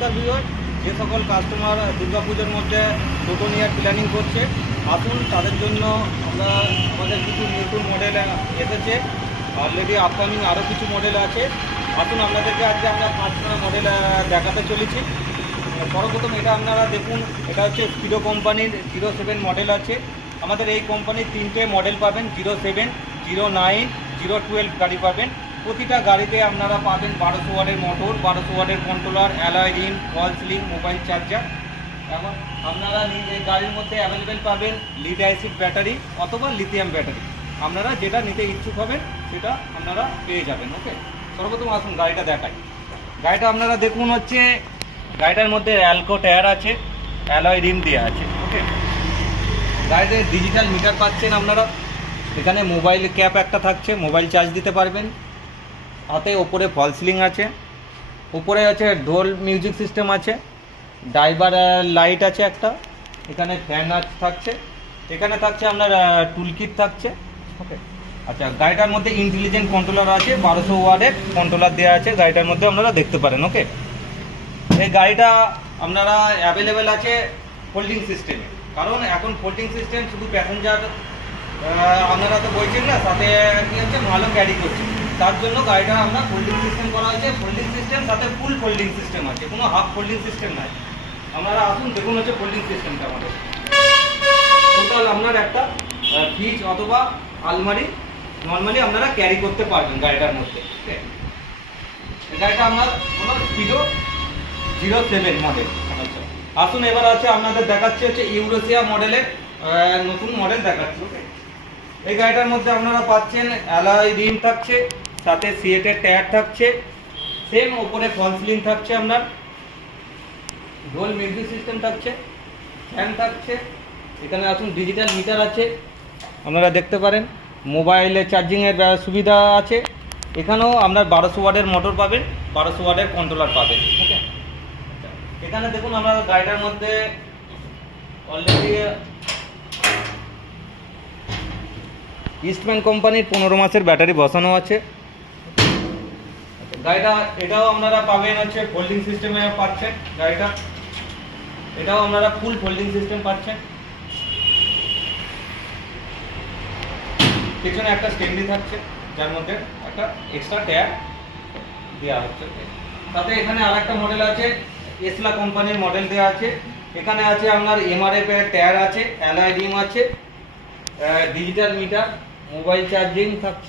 নমস্কার ভিউয়ার, যে সকল কাস্টমার দুর্গাপুজোর মধ্যে টোটো নেওয়ার প্ল্যানিং করছে আসুন তাদের জন্য আমাদের কিছু নতুন মডেল এসেছে। অলরেডি আপকামিং আরও কিছু মডেল আছে। আসুন আপনাদেরকে আজকে আমরা 5টা মডেল দেখাতে চলেছি। সর্বপ্রথম এটা আপনারা দেখুন, এটা হচ্ছে হিরো কোম্পানির 07 মডেল আছে। আমাদের এই কোম্পানির 3টে মডেল পাবেন, 07, 09, 012 গাড়ি পাবেন। প্রতিটা গাড়িতে আপনারা পাবেন 1200 ওয়াটের মোটর, 1200 ওয়াটের কন্ট্রোলার, অ্যালয় রিম, ফলস লিঙ্ক, মোবাইল চার্জার। এবং আপনারা এই গাড়ির মধ্যে অ্যাভেলেবেল পাবেন লিড অ্যাসিড ব্যাটারি অথবা লিথিয়াম ব্যাটারি। আপনারা যেটা নিতে ইচ্ছুক হবেন সেটা আপনারা পেয়ে যাবেন। ওকে, সর্বপ্রথম আসুন গাড়িটা দেখাই। গাড়িটা আপনারা দেখুন, হচ্ছে গাড়িটার মধ্যে অ্যালকো টায়ার আছে, অ্যালয় রিম দেওয়া আছে। ওকে, গাড়িতে ডিজিটাল মিটার পাচ্ছেন আপনারা। এখানে মোবাইল ক্যাপ একটা থাকছে, মোবাইল চার্জ দিতে পারবেন। হাতে ওপরে ফল সিলিং আছে, উপরে আছে ডোল মিউজিক সিস্টেম আছে, ড্রাইভার লাইট আছে একটা, এখানে ফ্যান থাকছে, এখানে থাকছে আপনার টুলকিট থাকছে। ওকে, আচ্ছা, গাড়িটার মধ্যে ইন্টেলিজেন্ট কন্ট্রোলার আছে, 1200 ওয়াটের কন্ট্রোলার দেওয়া আছে গাড়িটার মধ্যে, আপনারা দেখতে পারেন। ওকে, এই গাড়িটা আপনারা অ্যাভেলেবেল আছে ফোল্ডিং সিস্টেমে, কারণ এখন ফোল্ডিং সিস্টেম শুধু প্যাসেঞ্জার আপনারা তো বলছেন না, সাথে কি হচ্ছে ভালো ক্যারি করছে, তার জন্য গাড়িটা আমরা ফোল্ডিং সিস্টেম করা হয়েছে। ফোল্ডিং সিস্টেম সাথে ফুল ফোল্ডিং সিস্টেম আছে, কোনো হাফ ফোল্ডিং সিস্টেম নাই। আপনারা আসুন দেখুন, হচ্ছে ফোল্ডিং সিস্টেমটা আমাদের টোটাল আপনার একটা ফ্রিজ অথবা আলমারি নর্মালি আপনারা ক্যারি করতে পারবেন গাড়িটার মধ্যে। ঠিক আছে, গাড়িটা আপনার হলো হিরো 07 মডেল। আচ্ছা, আসুন এবার আছে আপনাদের দেখাচ্ছি হচ্ছে ইউরোশিয়া মডেলের নতুন মডেল দেখাচ্ছি। ওকে, এই গাড়িটার মধ্যে আপনারা পাচ্ছেন অ্যালয় রিম থাকছে, সাথে সিএটের টায়ার থাকছে, সেম ওপরে ফল সিলিং থাকছে, আপনার ডোল মিউজিক সিস্টেম থাকছে, ফ্যান থাকছে। এখানে আসুন ডিজিটাল মিটার আছে, আপনারা দেখতে পারেন। মোবাইলে চার্জিংয়ের সুবিধা আছে। এখানেও আপনার 1200 ওয়াটের মোটর পাবেন, 1200 ওয়াটের কন্ট্রোলার পাবেন। ওকে, এখানে দেখুন আমরা গাড়িটার মধ্যে অলরেডি ইস্টম্যান কোম্পানির 15 মাসের ব্যাটারি বসানো আছে। গাড়িটা এটাও আপনারা পাবেন হচ্ছে ফোল্ডিং সিস্টেমে পাচ্ছেন গাড়িটা, এটাও আপনারা ফুল ফোল্ডিং সিস্টেম পাচ্ছেন। পিছনে একটা স্ট্যান্ডি থাকছে, যার মধ্যে একটা এক্সট্রা টায়ার দেওয়া হচ্ছে। তাতে এখানে আরেকটা মডেল আছে, এসলা কোম্পানির মডেল দেওয়া আছে। এখানে আছে আপনার এমআরএফ এর টায়ার আছে, অ্যালয় রিম আছে, ডিজিটাল মিটার, মোবাইল চার্জিং থাকছে।